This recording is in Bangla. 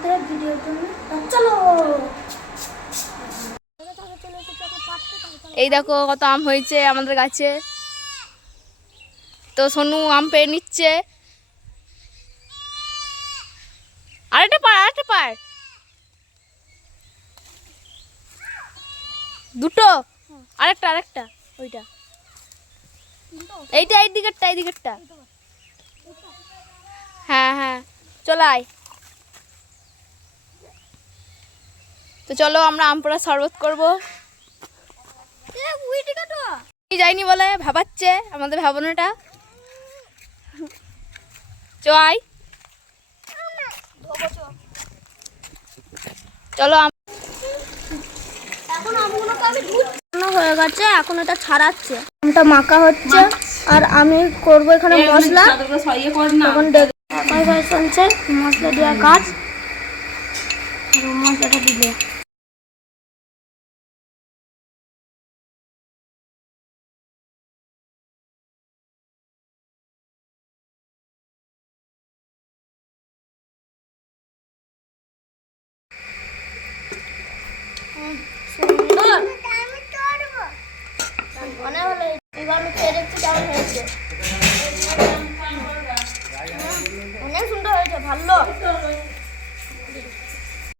সাথে ভিডিওর জন্য চলো। এই দেখো কত আম হয়েছে আমাদের গাছে। তো সোনু আম পেয়ে নিচ্ছে। আরেকটা পার দুটো। আরেকটা ওইটা এইটা এই দিকেরটা। হ্যাঁ চলাই। তো চলো আমরা আম পোড়া শরবত করবো। যাইনি বলে ভাবাচ্ছে আমাদের ভাবনাটা। চল চলো। এখন আমগুলোকে আমি ধুচ্ছি হয়ে গেছে, এখন এটা ছাড়াচ্ছে, আমটা মাখা হচ্ছে আর আমি করব এখানে মশলা। এখন চলছে মশলা দেওয়ার কাজ। মশলাটা দিলে সুন্দর অনেক ভালো। এবার আমি খেয়ে দেখছি কেমন হয়েছে। অনেক সুন্দর হয়েছে, ভালো।